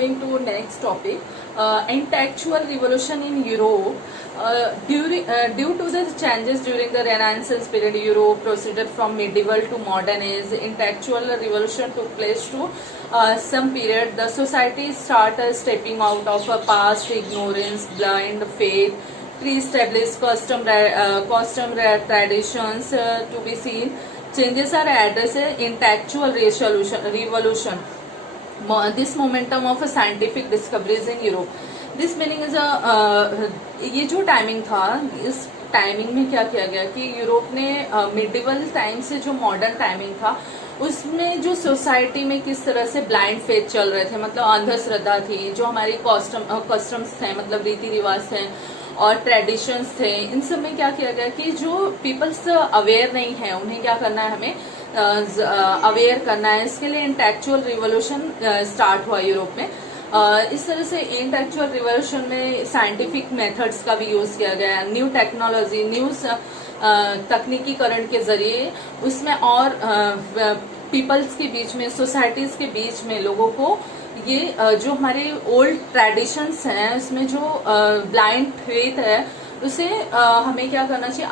going to next topic, intellectual revolution in Europe. Due to the changes during the Renaissance period, Europe proceeded from medieval to modern age. Intellectual revolution took place to some period. The society started stepping out of a past ignorance, blind faith, pre-established traditions to be seen. Changes are addressed intellectual revolution. This momentum of scientific discoveries in Europe. This meaning is ये जो timing था, इस timing में क्या किया गया कि Europe ने मिडिवल टाइम से जो मॉडर्न टाइमिंग था उसमें जो सोसाइटी में किस तरह से ब्लाइंड फेथ चल रहे थे, मतलब अंधश्रद्धा थी, जो हमारी कस्टम्स थे, मतलब रीति रिवाज थे और ट्रेडिशंस थे, इन सब में क्या किया गया कि जो पीपल्स अवेयर नहीं है उन्हें क्या करना है, हमें अवेयर करना है। इसके लिए इंटेलेक्चुअल रिवोल्यूशन स्टार्ट हुआ यूरोप में। इस तरह से इंटेलेक्चुअल रिवोल्यूशन में साइंटिफिक मेथड्स का भी यूज किया गया, न्यू टेक्नोलॉजी, तकनीकीकरण के जरिए उसमें और पीपल्स के बीच में, सोसाइटीज के बीच में लोगों को ये जो हमारे ओल्ड ट्रेडिशंस हैं उसमें जो ब्लाइंड फेथ है उसे हमें क्या करना चाहिए,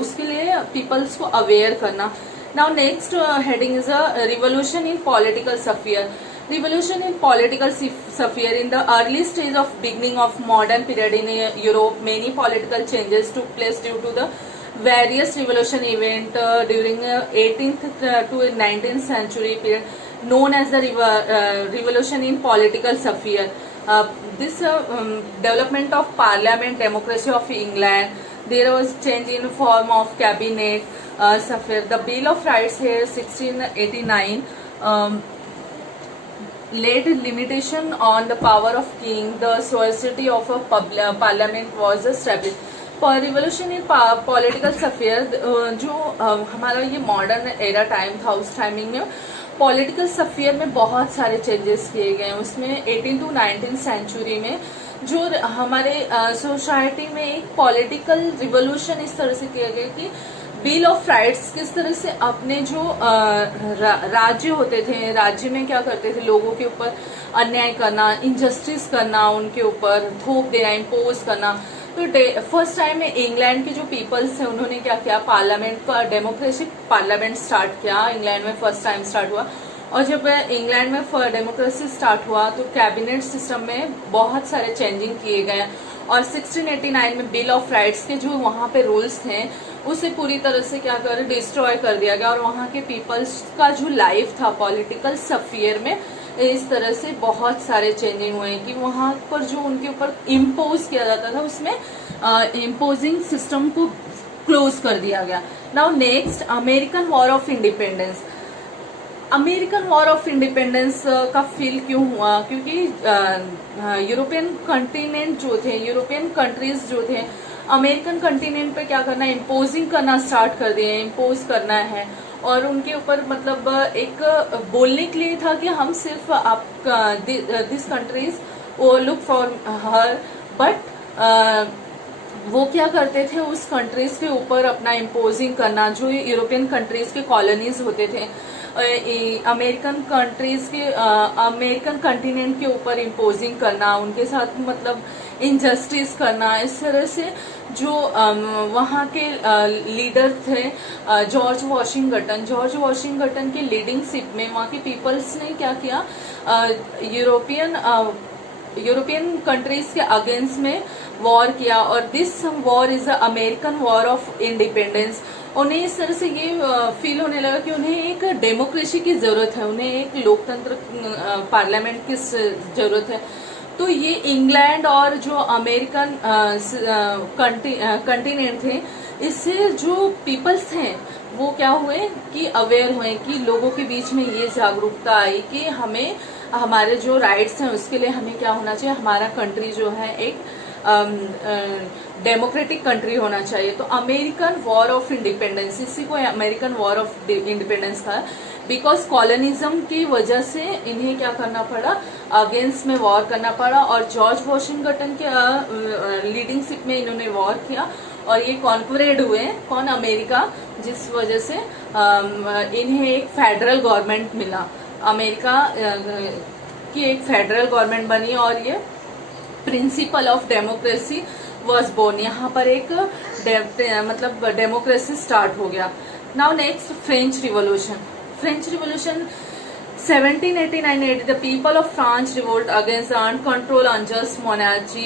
उसके लिए पीपल्स को अवेयर करना। Now next heading is a revolution in political sphere. Revolution in political sphere. In the early stage of beginning of modern period in Europe, many political changes took place due to the various revolution event during 18th to 19th century period, known as the revolution in political sphere. This development of parliament, democracy of England, there was change in form of cabinet. The Bill of Rights here 1689 laid limitation on the power of king. The sovereignty of a parliament was established. Revolution in political sphere, जो हमारा ये modern era time था, उस timing में political sphere में बहुत सारे changes किए गए। उसमें 18 टू 19 सेंचुरी में जो हमारे सोसाइटी में एक पॉलिटिकल रिवोल्यूशन इस तरह से किया गया कि बिल ऑफ राइट्स किस तरह से अपने जो राज्य होते थे, राज्य में क्या करते थे, लोगों के ऊपर अन्याय करना, इनजस्टिस करना, उनके ऊपर थोप देना, इम्पोज करना। तो फर्स्ट टाइम में इंग्लैंड के जो पीपल्स थे उन्होंने क्या किया, पार्लियामेंट का डेमोक्रेटिक पार्लियामेंट स्टार्ट किया। इंग्लैंड में फर्स्ट टाइम स्टार्ट हुआ और जब इंग्लैंड में डेमोक्रेसी स्टार्ट हुआ तो कैबिनेट सिस्टम में बहुत सारे चेंजिंग किए गए और 1689 में बिल ऑफ राइट्स के जो वहां पे रूल्स थे उसे पूरी तरह से क्या कर डिस्ट्रॉय कर दिया गया और वहां के पीपल्स का जो लाइफ था पॉलिटिकल स्फीयर में इस तरह से बहुत सारे चेंजिंग हुए कि वहां पर जो उनके ऊपर इम्पोज किया जाता था उसमें इम्पोजिंग सिस्टम को क्लोज कर दिया गया। Now next, American war of independence. American war of independence का फील क्यों हुआ, क्योंकि यूरोपियन कंटिनेंट जो थे, यूरोपियन कंट्रीज जो थे, अमेरिकन कंटिनेंट पे क्या करना, इम्पोजिंग करना स्टार्ट कर दिए, इम्पोज करना है और उनके ऊपर मतलब एक बोलने के लिए था कि हम सिर्फ आप दिस कंट्रीज वो लुक फॉर हर, बट वो क्या करते थे उस कंट्रीज के ऊपर अपना इम्पोजिंग करना, जो यूरोपियन कंट्रीज के कॉलोनीज होते थे अमेरिकन कंट्रीज के अमेरिकन कंटिनेंट के ऊपर इम्पोजिंग करना, उनके साथ मतलब इनजस्टिस करना। इस तरह से जो वहाँ के लीडर थे जॉर्ज वॉशिंगटन के लीडिंगशिप में वहाँ के पीपल्स ने क्या किया, यूरोपियन कंट्रीज के अगेंस्ट में वॉर किया और this war is a American war of independence. उन्हें इस तरह से ये फील होने लगा कि उन्हें एक डेमोक्रेसी की जरूरत है, उन्हें एक लोकतंत्र पार्लियामेंट की जरूरत है। तो ये इंग्लैंड और जो अमेरिकन कंटिनेंट थे, इससे जो पीपल्स हैं वो क्या हुए कि अवेयर हुए कि लोगों के बीच में ये जागरूकता आई कि हमें हमारे जो राइट्स हैं उसके लिए हमें क्या होना चाहिए, हमारा कंट्री जो है एक डेमोक्रेटिक कंट्री होना चाहिए। तो अमेरिकन वॉर ऑफ इंडिपेंडेंस, इसी को अमेरिकन वॉर ऑफ इंडिपेंडेंस कहा, बिकॉज कॉलोनिज्म की वजह से इन्हें क्या करना पड़ा, अगेंस्ट में वॉर करना पड़ा और जॉर्ज वॉशिंगटन के लीडिंगशिप में इन्होंने वॉर किया और ये कॉन्करेड हुए, कौन, अमेरिका, जिस वजह से इन्हें एक फेडरल गवर्नमेंट मिला। अमेरिका की एक फेडरल गवर्नमेंट बनी और ये principle of democracy was born, यहाँ पर एक मतलब डेमोक्रेसी स्टार्ट हो गया। Now next French revolution. French revolution 1789-80, the people of France revolt against the uncontrolled, unjust monarchy,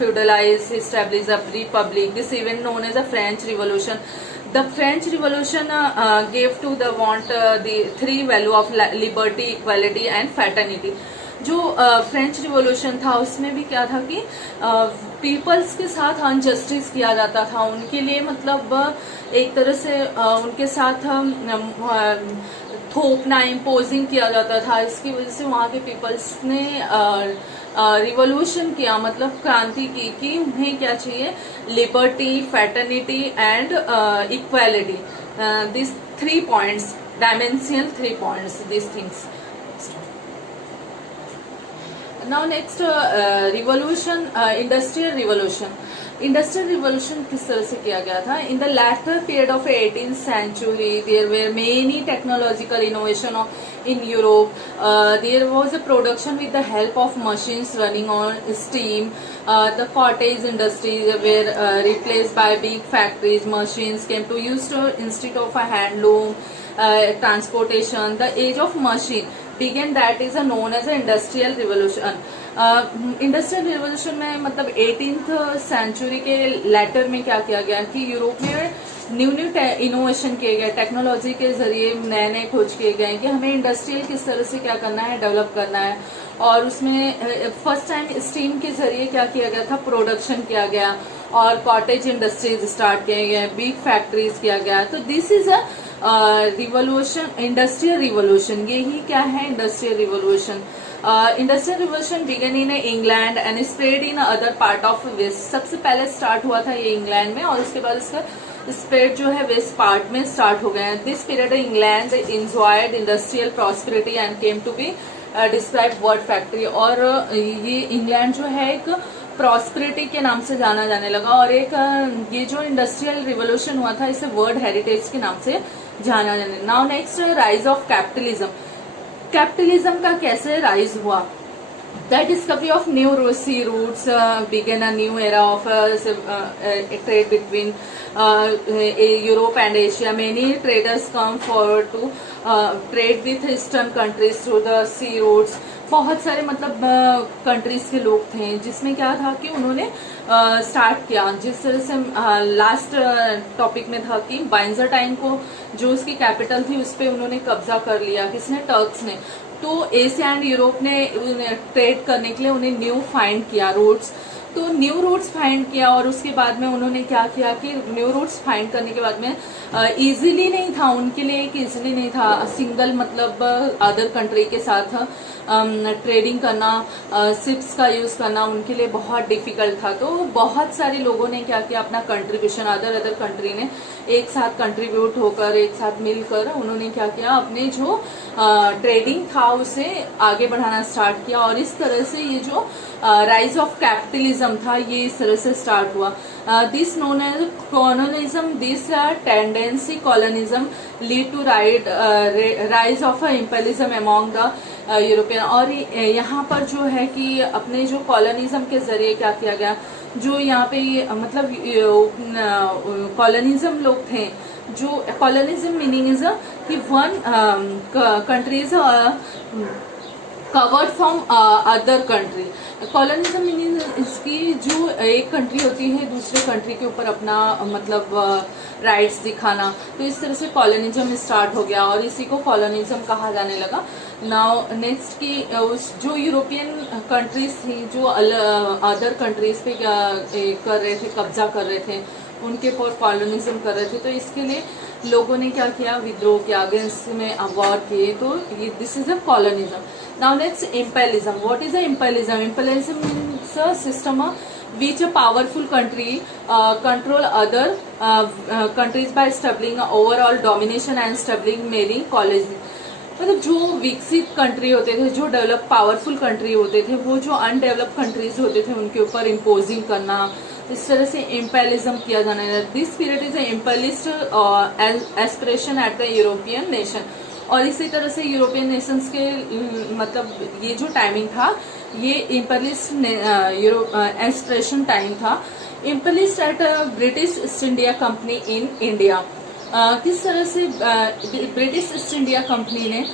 feudalized, established a republic. This event known as the French Revolution. The French Revolution gave to the the three value of liberty, equality and fraternity. जो French revolution था उसमें भी क्या था कि peoples के साथ injustice किया जाता था, उनके लिए मतलब एक तरह से उनके साथ थोपना, इम्पोजिंग किया जाता था। इसकी वजह से वहाँ के पीपल्स ने रिवॉल्यूशन किया, मतलब क्रांति की कि उन्हें क्या चाहिए, liberty, fraternity and equality, this 3 points, dimensional 3 points, this things. Now next revolution, industrial revolution. Industrial revolution किस तरह से किया गया था? In the latter period of 18th century there were many technological innovation in Europe. There was a production with the help of machines running on steam. The cottage industries were replaced by big factories. Machines came to use instead of a handloom. Transportation. The age of machine began, that is known as the industrial revolution. Industrial revolution में मतलब 18th century के letter में क्या किया गया कि Europe में new innovation किए गए, टेक्नोलॉजी के जरिए नए नए खोज किए गए कि हमें इंडस्ट्रियल किस तरह से क्या करना है, डेवलप करना है। और उसमें फर्स्ट टाइम स्टीम के जरिए क्या किया गया था, प्रोडक्शन किया गया और कॉटेज इंडस्ट्रीज स्टार्ट किए गए, बिग फैक्ट्रीज किया गया। तो this is a revolution, industrial revolution. यही क्या है, industrial revolution. Industrial revolution began in England and spread in other part of west. सबसे पहले स्टार्ट हुआ था ये इंग्लैंड में और उसके बाद इसका स्प्रेड जो है वेस्ट पार्ट में स्टार्ट हो गए हैं। This period England enjoyed industrial prosperity and came to be describe word factory. और ये इंग्लैंड जो है एक प्रॉस्पेरिटी के नाम से जाना जाने लगा और एक ये जो इंडस्ट्रियल रिवॉल्यूशन हुआ था इसे वर्ल्ड हेरिटेज के नाम से जाना जाने। Now next, rise of capitalism. Capitalism का कैसे राइज हुआ? The discovery of new sea routes began a new era of trade between Europe and Asia. Many traders come forward to trade with eastern countries through the sea routes. बहुत सारे मतलब countries के लोग थे जिसमें क्या था कि उन्होंने स्टार्ट किया, जिस तरह से लास्ट टॉपिक में था कि बाइजेंटाइन को जो उसकी कैपिटल थी उस पर उन्होंने कब्जा कर लिया, किसने, टर्क्स ने। तो एशिया एंड यूरोप ने ट्रेड करने के लिए उन्हें न्यू फाइंड किया रूट्स, तो न्यू रूट्स फाइंड किया और उसके बाद में उन्होंने क्या किया कि न्यू रूट्स फाइंड करने के बाद में इजीली नहीं था उनके लिए, एक इजीली नहीं था सिंगल मतलब अदर कंट्री के साथ ट्रेडिंग करना, शिप्स का यूज करना उनके लिए बहुत डिफिकल्ट था। तो बहुत सारे लोगों ने क्या किया, अपना कंट्रीब्यूशन, अदर कंट्री ने एक साथ कंट्रीब्यूट होकर, एक साथ मिलकर उन्होंने क्या किया, अपने जो ट्रेडिंग था उसे आगे बढ़ाना स्टार्ट किया और इस तरह से ये जो राइज ऑफ कैपिटलिज्म था ये इस तरह से स्टार्ट हुआ। This known as colonism, this tendency colonism lead to rise of imperialism among the European. और यहाँ पर जो है कि अपने जो कॉलोनिज्म के जरिए क्या किया गया, जो यहाँ पे मतलब कॉलोनिज्म लोग थे, जो कॉलोनिज्म मीनिंग इज कि one countries covered from other country. Colonialism meaning इसकी जो एक कंट्री होती है दूसरे कंट्री के ऊपर अपना मतलब राइट्स दिखाना, तो इस तरह से कॉलोनिज्म स्टार्ट हो गया और इसी को कॉलोनिज्म कहा जाने लगा। नाउ नेक्स्ट की उस जो यूरोपियन कंट्रीज थी जो अदर कंट्रीज पे कर रहे थे, कब्जा कर रहे थे, उनके ऊपर कॉलोनिज्म कर रहे थे, तो इसके लिए लोगों ने क्या किया, विद्रोह किया, अगेंस्ट में वॉर किए, तो ये this is a colonialism. Now next imperialism. What is a imperialism? Imperialism means a system which a powerful country control other countries by establishing overall domination and establishing many colonies। मतलब जो विकसित country होते थे, जो develop powerful country होते थे, वो जो अनडेवलप कंट्रीज होते थे उनके ऊपर इम्पोजिंग करना, इस तरह से इम्पेरियलिज्म किया जाना है। This period is a imperialist aspiration at the European nation. और इसी तरह से यूरोपियन नेशंस के मतलब ये जो टाइमिंग था ये इम्पीरियलिस्ट एस्ट्रेशन टाइम था। Imperialist at British East India company in India. किस तरह से ब्रिटिश ईस्ट इंडिया कंपनी ने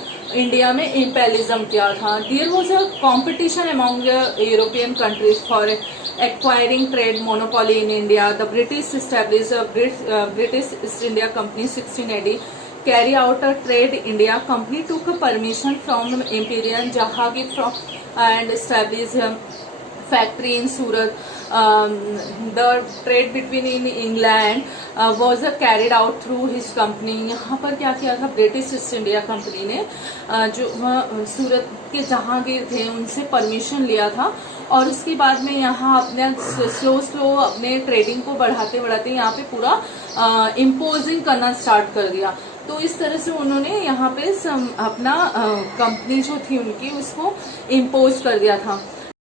इंडिया में इम्पेरियलिज्म किया था। There was a competition among European countries for acquiring trade monopoly in India. The British established British East India company 1680 carry out a trade India. Company took a permission from Imperial Jahangir from and established a factory in Surat. The trade between in England was carried out through his company. यहाँ पर क्या किया था British East India company ने जो सूरत के जहांगीर थे उनसे परमिशन लिया था और उसके बाद में यहाँ अपने स्लो अपने ट्रेडिंग को बढ़ाते यहाँ पे पूरा इम्पोजिंग करना स्टार्ट कर दिया। तो इस तरह से उन्होंने यहाँ पे अपना कंपनी जो थी उनकी उसको इम्पोज कर दिया था।